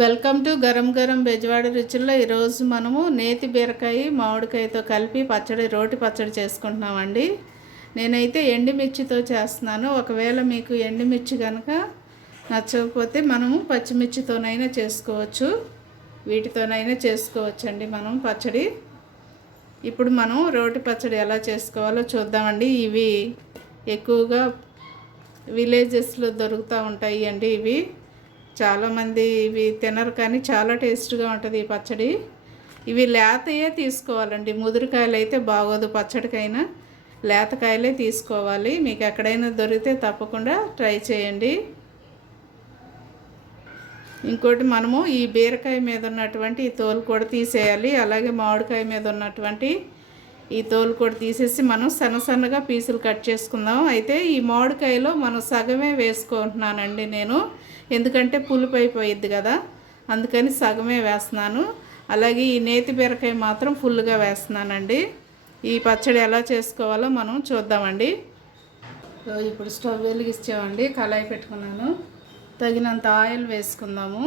Welcome to గరం గరం బెజవాడ రుచుల్లో. ఈరోజు మనము నేతి బీరకాయ మామిడికాయతో కలిపి రోటి పచ్చడి చేసుకుంటున్నామండి. నేనైతే ఎండుమిర్చితో చేస్తున్నాను. ఒకవేళ మీకు ఎండుమిర్చి కనుక నచ్చకపోతే మనము పచ్చిమిర్చితోనైనా చేసుకోవచ్చు, వీటితోనైనా చేసుకోవచ్చండి మనం పచ్చడి. ఇప్పుడు మనం రోటి పచ్చడి ఎలా చేసుకోవాలో చూద్దామండి. ఇవి ఎక్కువగా విలేజెస్లో దొరుకుతూ ఉంటాయి అండి. ఇవి చాలామంది ఇవి తినరు, కానీ చాలా టేస్ట్గా ఉంటుంది ఈ పచ్చడి. ఇవి లేతయే తీసుకోవాలండి, ముదురుకాయలు అయితే బాగోదు పచ్చడికైనా. లేతకాయలే తీసుకోవాలి. మీకు ఎక్కడైనా దొరికితే తప్పకుండా ట్రై చేయండి. ఇంకోటి, మనము ఈ బీరకాయ మీద ఉన్నటువంటి ఈ తోలు కూడా తీసేయాలి. అలాగే మామిడికాయ మీద ఉన్నటువంటి ఈ తోలు కూడా తీసేసి మనం సన్నగా పీసులు కట్ చేసుకుందాం. అయితే ఈ మామిడికాయలో మనం సగమే వేసుకుంటున్నానండి నేను, ఎందుకంటే పులుపు అయిపోయిద్ది కదా, అందుకని సగమే వేస్తున్నాను. అలాగే ఈ నేతి బీరకాయ మాత్రం ఫుల్గా వేస్తున్నానండి. ఈ పచ్చడి ఎలా చేసుకోవాలో మనం చూద్దామండి. ఇప్పుడు స్టవ్ వెలిగించామండి, కళాయి పెట్టుకున్నాను. తగినంత ఆయిల్ వేసుకుందాము.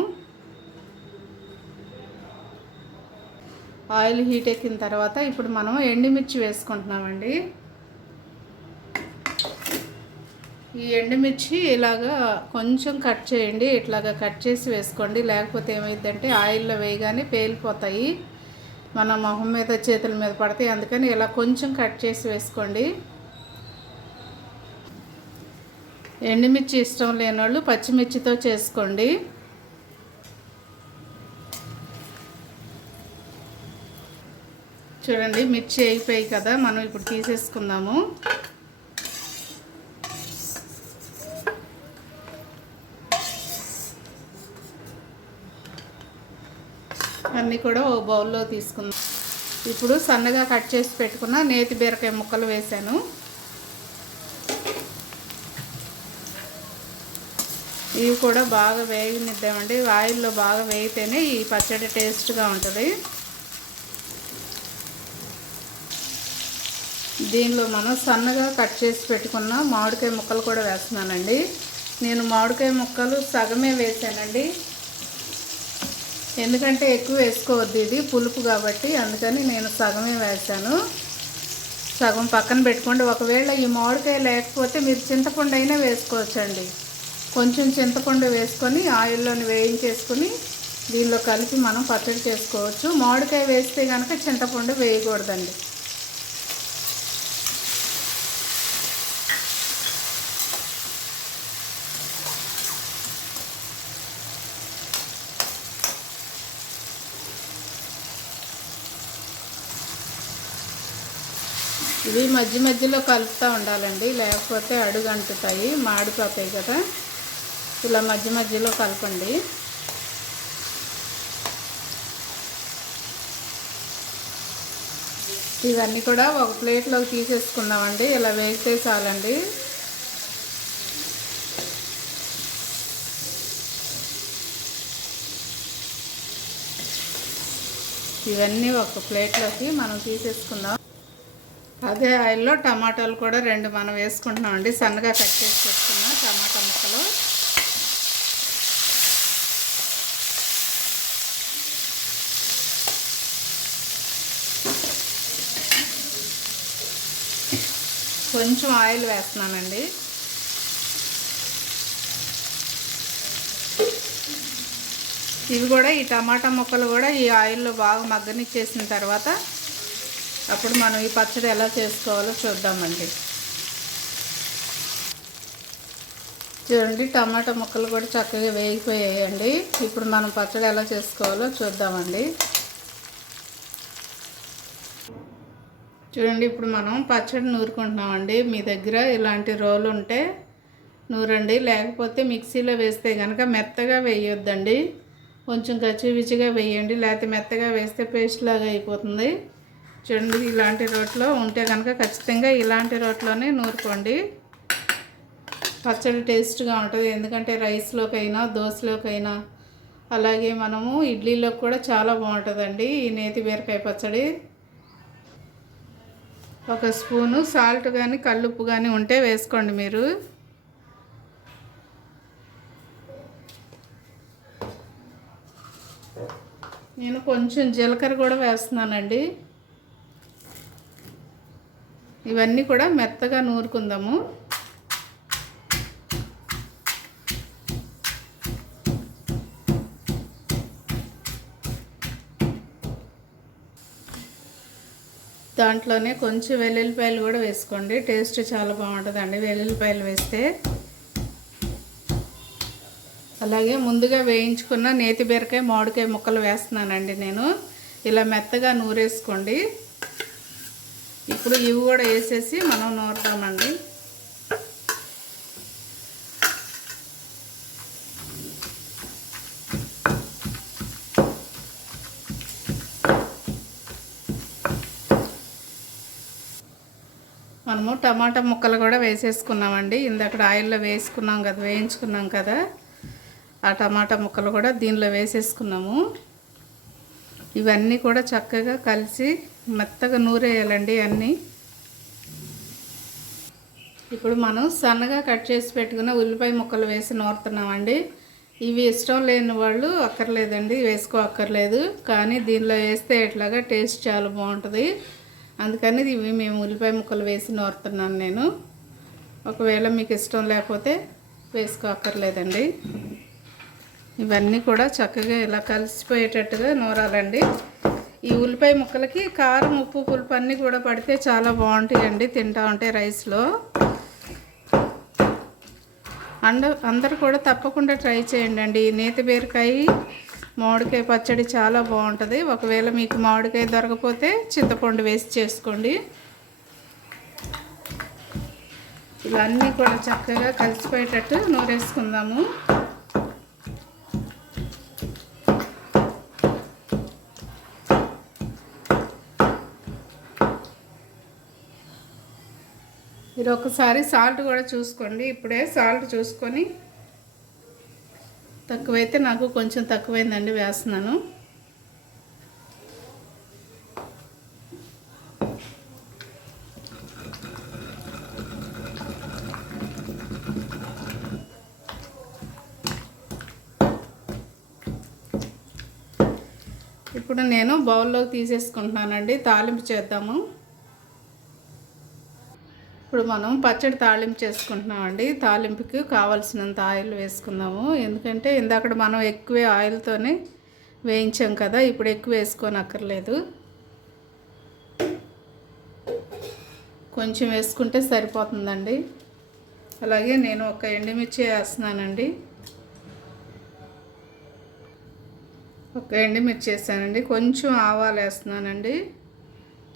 ఆయిల్ హీట్ ఎక్కిన తర్వాత ఇప్పుడు మనం ఎండుమిర్చి వేసుకుంటున్నామండి. ఈ ఎండుమిర్చి ఇలాగా కొంచెం కట్ చేయండి, ఇట్లాగా కట్ చేసి వేసుకోండి. లేకపోతే ఏమైందంటే ఆయిల్లో వేయగానే పేలిపోతాయి, మన మొహం మీద చేతుల మీద పడతాయి. అందుకని ఇలా కొంచెం కట్ చేసి వేసుకోండి. ఎండుమిర్చి ఇష్టం లేని వాళ్ళు పచ్చిమిర్చితో చేసుకోండి. చూడండి, మిర్చి అయిపోయాయి కదా, మనం ఇప్పుడు తీసేసుకుందాము. అన్నీ కూడా ఓ బౌల్లో తీసుకుందాం. ఇప్పుడు సన్నగా కట్ చేసి పెట్టుకున్న నేతి బీరకాయ ముక్కలు వేసాను. ఇవి కూడా బాగా వేగనిద్దామండి. ఆయిల్లో బాగా వేగితేనే ఈ పచ్చడి టేస్ట్గా ఉంటుంది. దీనిలో మనం సన్నగా కట్ చేసి పెట్టుకున్న మామిడికాయ ముక్కలు కూడా వేస్తున్నానండి. నేను మామిడికాయ ముక్కలు సగమే వేసానండి, ఎందుకంటే ఎక్కువ వేసుకోవద్దు, ఇది పులుపు కాబట్టి. అందుకని నేను సగమే వేసాను. సగం పక్కన పెట్టుకోండి. ఒకవేళ ఈ మామిడికాయ లేకపోతే మీరు చింతపండు అయినా వేసుకోవచ్చండి. కొంచెం చింతపండు వేసుకొని ఆయిల్లోని వేయించేసుకొని దీనిలో కలిపి మనం పచ్చడి చేసుకోవచ్చు. మామిడికాయ వేస్తే కనుక చింతపండు వేయకూడదండి. ఇవి మధ్య మధ్యలో కలుపుతూ ఉండాలండి, లేకపోతే అడుగు అంటుతాయి, మాడిపోతాయి కదా. ఇలా మధ్య మధ్యలో కలపండి. ఇవన్నీ కూడా ఒక ప్లేట్లోకి తీసేసుకుందామండి. ఇలా వేస్తే చాలండి. ఇవన్నీ ఒక ప్లేట్లోకి మనం తీసేసుకుందాం. అదే ఆయిల్లో టమాటాలు కూడా 2 మనం వేసుకుంటున్నామండి. సన్నగా కట్ చేసి పెట్టుకున్న టమాటా ముక్కలు. కొంచెం ఆయిల్ వేస్తున్నానండి. ఇవి కూడా, ఈ టమాటా ముక్కలు కూడా ఈ ఆయిల్లో బాగా మగ్గనిచ్చేసిన తర్వాత అప్పుడు మనం ఈ పచ్చడి ఎలా చేసుకోవాలో చూద్దామండి. చూడండి, టమాటా ముక్కలు కూడా చక్కగా వేగిపోయాయండి. ఇప్పుడు మనం పచ్చడి ఎలా చేసుకోవాలో చూద్దామండి. చూడండి, ఇప్పుడు మనం పచ్చడి నూరుకుంటున్నామండి. మీ దగ్గర ఇలాంటి రోలు ఉంటే నూరండి, లేకపోతే మిక్సీలో వేస్తే కనుక మెత్తగా వేయొద్దండి, కొంచెం కచ్చిపిచ్చిగా వేయండి. లేకపోతే మెత్తగా వేస్తే పేస్ట్ లాగా అయిపోతుంది. చూడండి, ఇలాంటి రోట్లో ఉంటే కనుక ఖచ్చితంగా ఇలాంటి రోట్లోనే నూరుకోండి. పచ్చడి టేస్ట్గా ఉంటుంది, ఎందుకంటే రైస్లోకైనా దోశలోకైనా అలాగే మనము ఇడ్లీలోకి కూడా చాలా బాగుంటుందండి ఈ నేతి బీరకాయ పచ్చడి. 1 స్పూను సాల్ట్ కానీ కల్లుప్పు కానీ ఉంటే వేసుకోండి మీరు. నేను కొంచెం జీలకర్ర కూడా వేస్తున్నానండి. ఇవన్నీ కూడా మెత్తగా నూరుకుందాము. దాంట్లోనే కొంచెం వెల్లుల్లిపాయలు కూడా వేసుకోండి, టేస్ట్ చాలా బాగుంటుందండి వెల్లుల్లిపాయలు వేస్తే. అలాగే ముందుగా వేయించుకున్న నేతి బీరకాయ మామిడికాయ ముక్కలు వేస్తున్నానండి నేను. ఇలా మెత్తగా నూరేసుకోండి. ఇప్పుడు ఇవి కూడా వేసేసి మనం నూరుతామండి. మనము టమాటా ముక్కలు కూడా వేసేసుకున్నామండి. ఇందాక ఆయిల్లో వేసుకున్నాం కదా, వేయించుకున్నాం కదా, ఆ టమాటా ముక్కలు కూడా దీనిలో వేసేసుకున్నాము. ఇవన్నీ కూడా చక్కగా కలిసి మెత్తగా నూరేయాలండి అన్నీ. ఇప్పుడు మనం సన్నగా కట్ చేసి పెట్టుకున్న ఉల్లిపాయ ముక్కలు వేసి నూరుతున్నామండి. ఇవి ఇష్టం లేని వాళ్ళు అక్కర్లేదండి, వేసుకోక్కర్లేదు. కానీ దీనిలో వేస్తే ఇట్లాగా టేస్ట్ చాలా బాగుంటుంది. అందుకని ఇవి మేము ఉల్లిపాయ ముక్కలు వేసి నూరుతున్నాను నేను. ఒకవేళ మీకు ఇష్టం లేకపోతే వేసుకోక్కర్లేదండి. ఇవన్నీ కూడా చక్కగా ఇలా కలిసిపోయేటట్టుగా నూరాలండి. ఈ ఉల్లిపాయ ముక్కలకి కారం, ఉప్పు, పులుపు అన్నీ కూడా పడితే చాలా బాగుంటాయండి తింటా ఉంటే రైస్లో. అందరూ కూడా తప్పకుండా ట్రై చేయండి. నేతి బీరకాయ మామిడికాయ పచ్చడి చాలా బాగుంటుంది. ఒకవేళ మీకు మామిడికాయ దొరకకపోతే చింతపండు వేసి చేసుకోండి. ఇలా అన్నీ కూడా చక్కగా కలిసిపోయేటట్టు నూరేసుకుందాము. మీరు ఒకసారి సాల్ట్ కూడా చూసుకోండి. ఇప్పుడే సాల్ట్ చూసుకొని, తక్కువైతే నాకు కొంచెం తక్కువైందండి వేస్తున్నాను. ఇప్పుడు నేను బౌల్లోకి తీసేసుకుంటున్నానండి. తాలింపు చేద్దాము. ఇప్పుడు మనం పచ్చడి తాలింపు చేసుకుంటున్నామండి. తాలింపుకి కావాల్సినంత ఆయిల్ వేసుకుందాము. ఎందుకంటే ఇందాక మనం ఎక్కువ ఆయిల్తోనే వేయించాం కదా, ఇప్పుడు ఎక్కువ వేసుకోనక్కర్లేదు. కొంచెం వేసుకుంటే సరిపోతుందండి. అలాగే నేను ఒక ఎండుమిర్చి వేస్తున్నానండి. ఒక ఎండుమిర్చి వేసానండి. కొంచెం ఆవాలు వేస్తున్నానండి,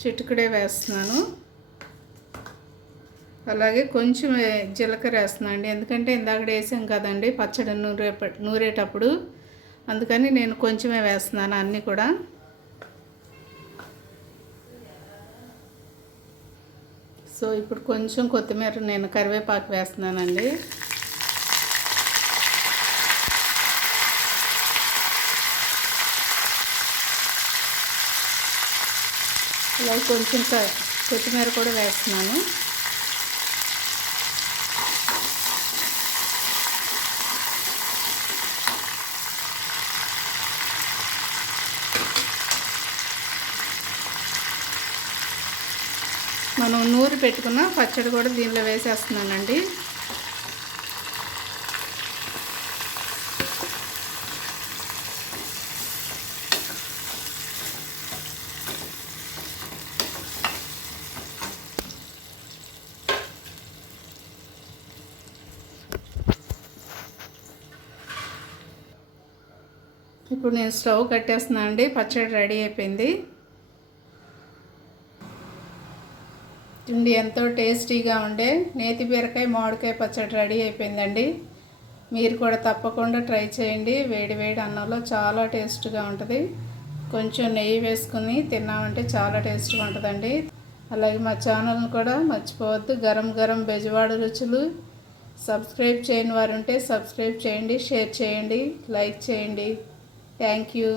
చిటికెడే వేస్తున్నాను. అలాగే కొంచెం జీలకర్ర వేస్తున్నాను అండి. ఎందుకంటే ఇందాక వేసాం కదండి పచ్చడి నూరేటప్పుడు, అందుకని నేను కొంచెమే వేస్తున్నాను అన్నీ కూడా. సో ఇప్పుడు కొంచెం కొత్తిమీర, నేను కరివేపాకు వేస్తున్నానండి. అలాగే కొంచెం కొత్తిమీర కూడా వేస్తున్నాను. మనం నూరి పెట్టుకున్న పచ్చడి కూడా దీనిలో వేసేస్తున్నానండి. ఇప్పుడు నేను స్టవ్ కట్టేస్తున్నాను అండి. పచ్చడి రెడీ అయిపోయింది. ఎంతో టేస్టీగా ఉండే నేతి బీరకాయ మామిడికాయ పచ్చడి రెడీ అయిపోయిందండి. మీరు కూడా తప్పకుండా ట్రై చేయండి. వేడి వేడి అన్నంలో చాలా టేస్ట్గా ఉంటుంది. కొంచెం నెయ్యి వేసుకుని తిన్నామంటే చాలా టేస్ట్గా ఉంటుందండి. అలాగే మా ఛానల్ని కూడా మర్చిపోవద్దు. గరం గరం బెజవాడ రుచులు. సబ్స్క్రైబ్ చేయని వారు ఉంటే సబ్స్క్రైబ్ చేయండి, షేర్ చేయండి, లైక్ చేయండి. Thank you.